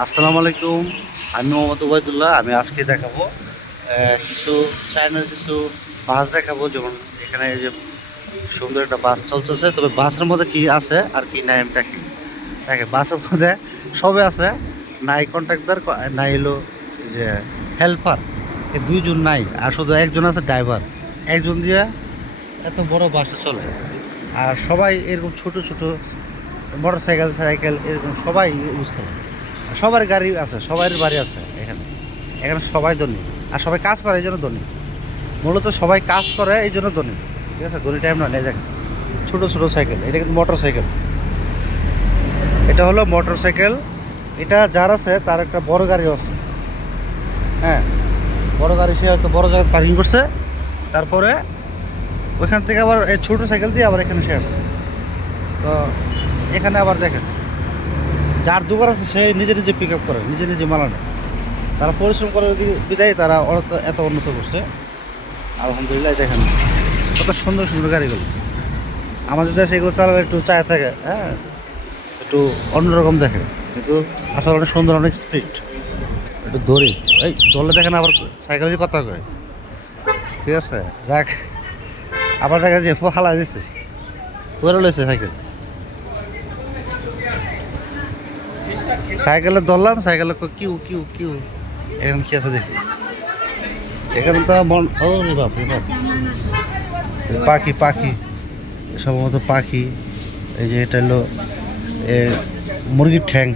আসসালামু আলাইকুম। আমি মোহাম্মদ ওবায়দুল্লাহ। আমি আজকে দেখাবো কিছু চায়নার কিছু বাস দেখাবো। যেমন এখানে এই যে সুন্দর একটা বাস চলতেছে, তবে বাসের মধ্যে কি আছে আর কি নাই আমি দেখে বাসের মধ্যে সবে আছে, নাই কন্ট্রাক্টর, নাই হলো যে হেল্পার, এই দুইজন নাই, আর শুধু একজন আছে ড্রাইভার। একজন দিয়ে এত বড় বাসটা চলে। আর সবাই এরকম ছোট ছোট মোটর সাইকেল সাইকেল এরকম সবাই ইউজ করে। সবার গাড়ি আছে, সবার বাড়ি আছে এখানে। এখানে সবাই ধনী, আর সবাই কাজ করে এই জন্য ধনী। মূলত সবাই কাজ করে এই জন্য ধনী, ঠিক আছে। ধনী টাইম না নেই। দেখেন ছোটো ছোটো সাইকেল, এটা কিন্তু মোটর সাইকেল। এটা হলো মোটর সাইকেল। এটা যার আছে তার একটা বড় গাড়িও আছে। হ্যাঁ, বড় গাড়ি সে হয়তো বড় জায়গায় পার্কিং করছে, তারপরে ওইখান থেকে আবার এই ছোটো সাইকেল দিয়ে আবার এখানে সে আসছে। তো এখানে আবার দেখেন যার দোকান আছে সে নিজে নিজে পিক আপ করে, নিজে নিজে মাল আনে। তারা পরিশ্রম করে বিদায় তারা এত উন্নত করছে। আলহামদুলিল্লাহ। দেখেন কত সুন্দর সুন্দর গাড়িগুলো। আমাদের দেশে এগুলো চালালে একটু চায় থাকে, হ্যাঁ, একটু অন্যরকম দেখে, কিন্তু আসলে অনেক সুন্দর, অনেক স্পিড। একটু দৌড়ি এই দৌড়লে দেখেন আবার সাইকেলের কথা কয়, ঠিক আছে। যাক, আবার দেখা যে হালা দিছে, পরে লইছে সাইকেল। সাইকেলে ধরলাম, সাইকেলে কিউ কিউ কিউ। এখানে কি আছে দেখি, এখানে তো মন ও রে বাপ রে বাপ, পাখি পাখি, সম্ভবত পাখি। এই যে এটা হলো মুরগির ঠ্যাং,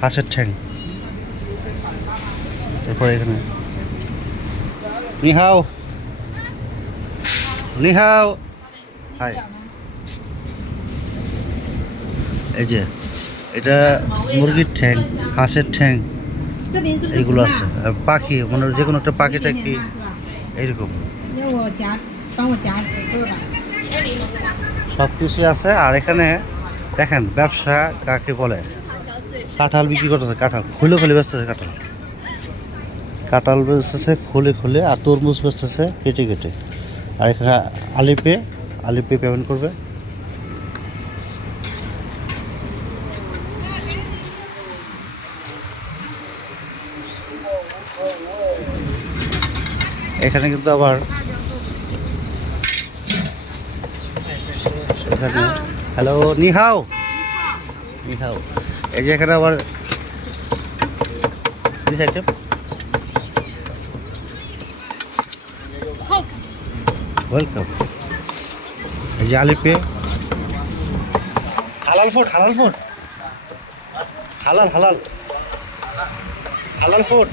হাঁসের ঠ্যাং। তারপরে এখানে নিহাও নিহাও, হাই। এই যে এটা মুরগির ঠ্যাং, হাঁসের ঠ্যাং, এইগুলো আছে। আর পাখি মানে যে কোনো একটা পাখি টাকি এইরকম সব কিছুই আছে। আর এখানে দেখেন ব্যবসা কাকে বলে, কাঁঠাল বিক্রি করতেছে, কাঁঠাল খুলে খুলে বেচতেছে, কাঁঠাল কাঁঠাল বেচতেছে খুলে খুলে, আর তরমুজ বেচতেছে কেটে কেটে। আর এখানে আলিপে, আলিপে পেমেন্ট করবে। এখানে কিন্তু আবার এখানে হ্যালো নিহাও নিহাও। এই যে এখানে আবার দিস আইটেম, ওয়েলকাম। এই যে আলিপে, হালাল ফুড, হালাল food, halal halal halal food,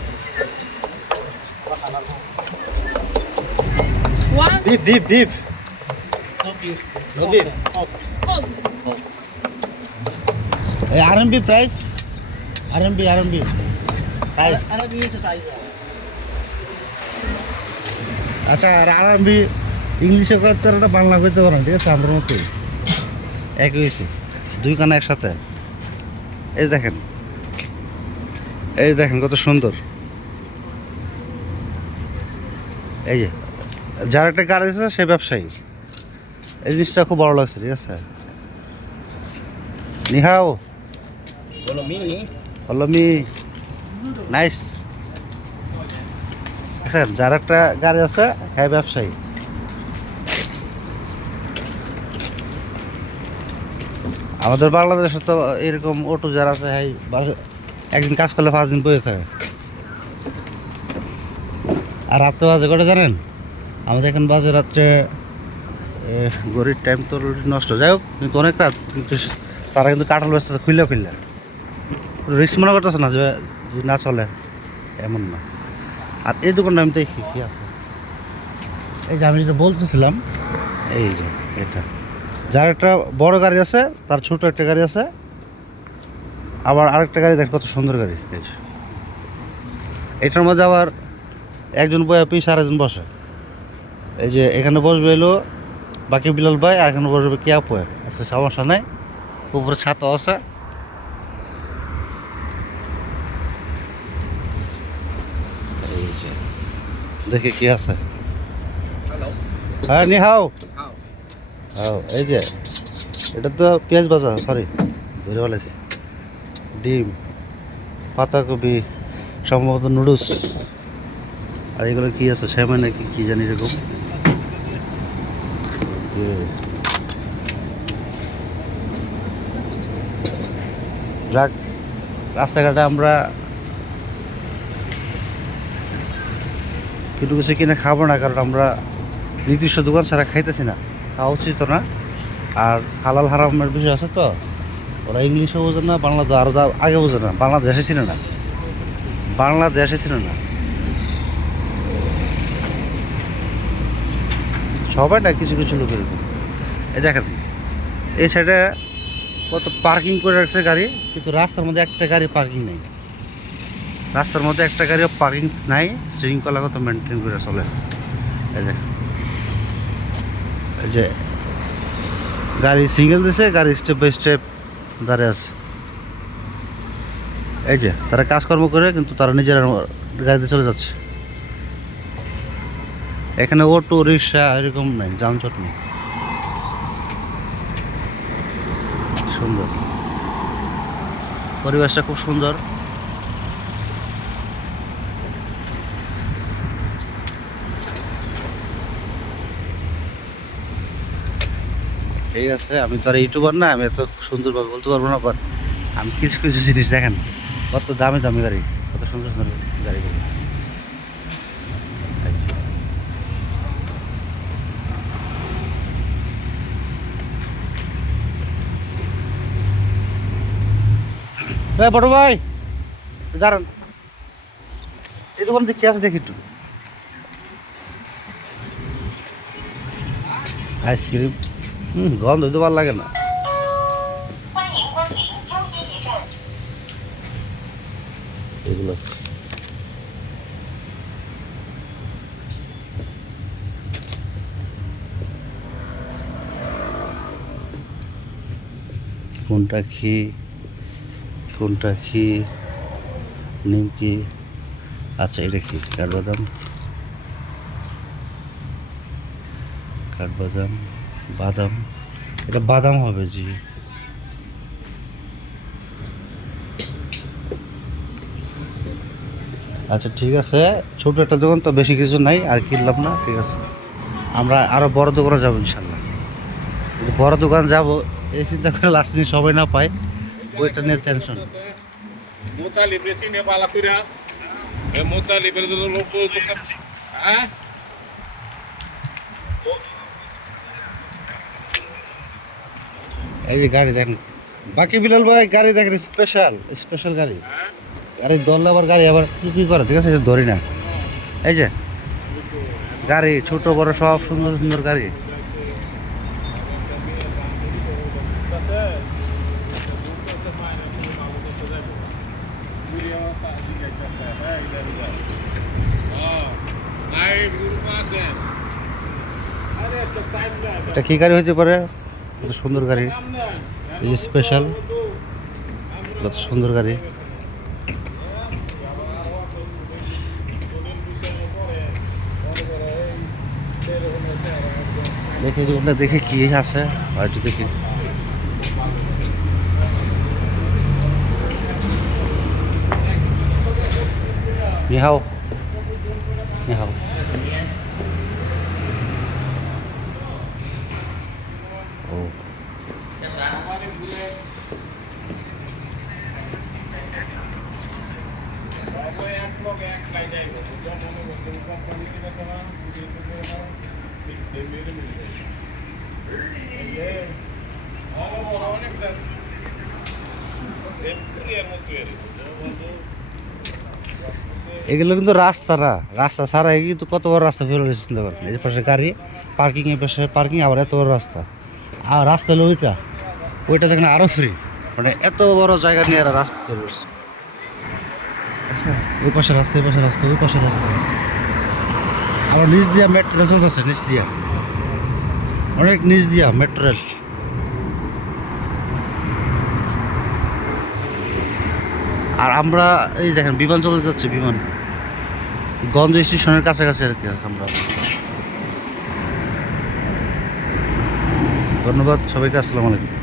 beef beef beef, no beef. এই আরএমবি প্রাইস, আরএমবি প্রাইস। আচ্ছা, আর আরএমবি ইংলিশে করতে ওটা বাংলা করতে পারেন, ঠিক আছে। আমাদের মতোই একই হয়েছে, দুই কানা একসাথে। এই দেখেন, এই দেখেন কত সুন্দর। এই যে যার একটা গাড়ি আছে সে ব্যবসায়ী, এই জিনিসটা খুব ভালো লাগছে, ঠিক আছে। নিহাও হলো মি, নাইস। দেখছেন যার একটা গাড়ি আছে হ্যাঁ ব্যবসায়ী। আমাদের বাংলাদেশে তো এরকম অটো যারা আছে হ্যাঁ একদিন কাজ করলে 5 দিন বয়ে থাকে। আর রাত্রে বাজে কটা জানেন? আমাদের এখন বাজে রাত্রে, ঘড়ির টাইম তো নষ্ট, যাই হোক, কিন্তু অনেক রাত, কিন্তু তারা কিন্তু কাঁঠাল বেচতেছে খুললে খুললে। রিস্ক মনে করতেছে না যে না চলে, এমন না। আর এই দোকানটা আমি দেখি কি আছে। এই যে আমি যেটা বলতেছিলাম, এই যে এটা যার একটা বড় গাড়ি আছে তার ছোট একটা গাড়ি আছে, আবার আরেকটা গাড়ি দেখ কত সুন্দর গাড়ি। এটার মধ্যে আবার একজন বয়ে পিস আরেকজন বসে। এই যে এখানে বসবে এলো বাকি বিলাল ভাই, আর এখানে বসবে কে আপু। আচ্ছা, সমস্যা নাই, উপরে ছাতা আছে। এই যে দেখি কি আছে। হ্যাঁ নিহাও, হ্যাঁ। এই যে এটা তো পেঁয়াজ ভাজা, সরি ধরে বলেছি, ডিম, পাতাকপি, সম্ভবত নুডলস। আর এগুলো কি আছে, সেমাই নাকি কি জানি এরকম। যাক, রাস্তাঘাটে আমরা কিন্তু কিছু কিনে খাবো না, কারণ আমরা নির্দিষ্ট দোকান ছাড়া খাইতেছি না, খাওয়া উচিত না। আর হালাল হারামের বিষয় আছে তো, ওরা ইংলিশও বোঝে না, বাংলা তো আরও আগে বোঝে না, বাংলাদেশে ছিল না, বাংলাদেশে ছিল না, সবাই না, কিছু কিছু লোক এরকম। এই দেখেন এই সাইডে কত পার্কিং করে রাখছে গাড়ি, কিন্তু রাস্তার মধ্যে একটা গাড়ি পার্কিং নেই, রাস্তার মধ্যে একটা গাড়িও পার্কিং নাই, শৃঙ্খলাগত মেনটেন করে চলে। এই দেখেন, এই যে গাড়ি সিঙ্গেল দিছে, গাড়ি স্টেপ বাই স্টেপ দাঁড়িয়ে আছে। এই যে তারা কাজকর্ম করে, কিন্তু তারা নিজেরা গাড়িতে চলে যাচ্ছে। এখানে অটো রিক্সা এরকম নাই, যানজট নেই, সুন্দর পরিবেশটা, খুব সুন্দর। ঠিক আছে, আমি তো আর ইউটিউবার না, আমি এত সুন্দরভাবে বলতে পারবো না, বাট আমি কিছু কিছু জিনিস দেখেন, কত দামি দামি গাড়ি, কত সুন্দর সুন্দর গাড়িগুলো। বড় ভাই দাঁড়ান, এই দোকান দেখি আছে, দেখি একটু আইসক্রিম। গন্ধ তো ভালো লাগে না। এগুলো কোনটা কি, কোনটা কি, নিমকি, আচ্ছা এটা কি, কাঠবাদাম, কাঠবাদাম, বাদাম, এটা বাদাম হবে জি। আচ্ছা ঠিক আছে, ছোট একটা দোকান তো, বেশি কিছু নাই, আর কিনলাম না, ঠিক আছে। আমরা আরো বড় দোকানে যাবো ইনশাল্লাহ, বড় দোকান যাব এই চিন্তা করে লাস্ট নিয়ে সবাই না পায়, ওইটা নিয়ে টেনশন। এই যে গাড়ি দেখেন, বাকি বিলাল ভাই গাড়ি দেখেন, স্পেশাল স্পেশাল গাড়ি, গাড়ি ধরলে আবার গাড়ি আবার কি কি করে, ঠিক আছে ধরি না। এই যে গাড়ি ছোট বড় সব সুন্দর সুন্দর গাড়ি। এটা কি গাড়ি হইতে পারে, কত সুন্দর গাড়ি, এই যে স্পেশাল, কত সুন্দর গাড়ি। দেখে ওটা দেখে কি আছে, একটু দেখি। নিহাও নিহাও, ও এগুলো কিন্তু রাস্তা না, রাস্তা ছাড়া কিন্তু কত বড় রাস্তা বের হয়েছে চিন্তা করেন। এই পাশে গাড়ি পার্কিং, এই পাশে পার্কিং, আবার এত বড় রাস্তা। আর রাস্তা হলো ওইটা, ওইটা দেখেন আরও ফ্রি, মানে এত বড় জায়গা নিয়ে এরা রাস্তা তৈরি করছে। আচ্ছা ওই পাশে রাস্তা, এই পাশে রাস্তা, ওই পাশে রাস্তা, আবার নিচ দিয়া মেট্রো রেল চলতেছে, নিচ দিয়া, অনেক নিচ দিয়া মেট্রো রেল। আর আমরা এই দেখেন বিমান চলে যাচ্ছে, বিমান গঞ্জ স্টেশনের কাছাকাছি আর কি আমরা আছি। ধন্যবাদ সবাইকে, আসসালামু আলাইকুম।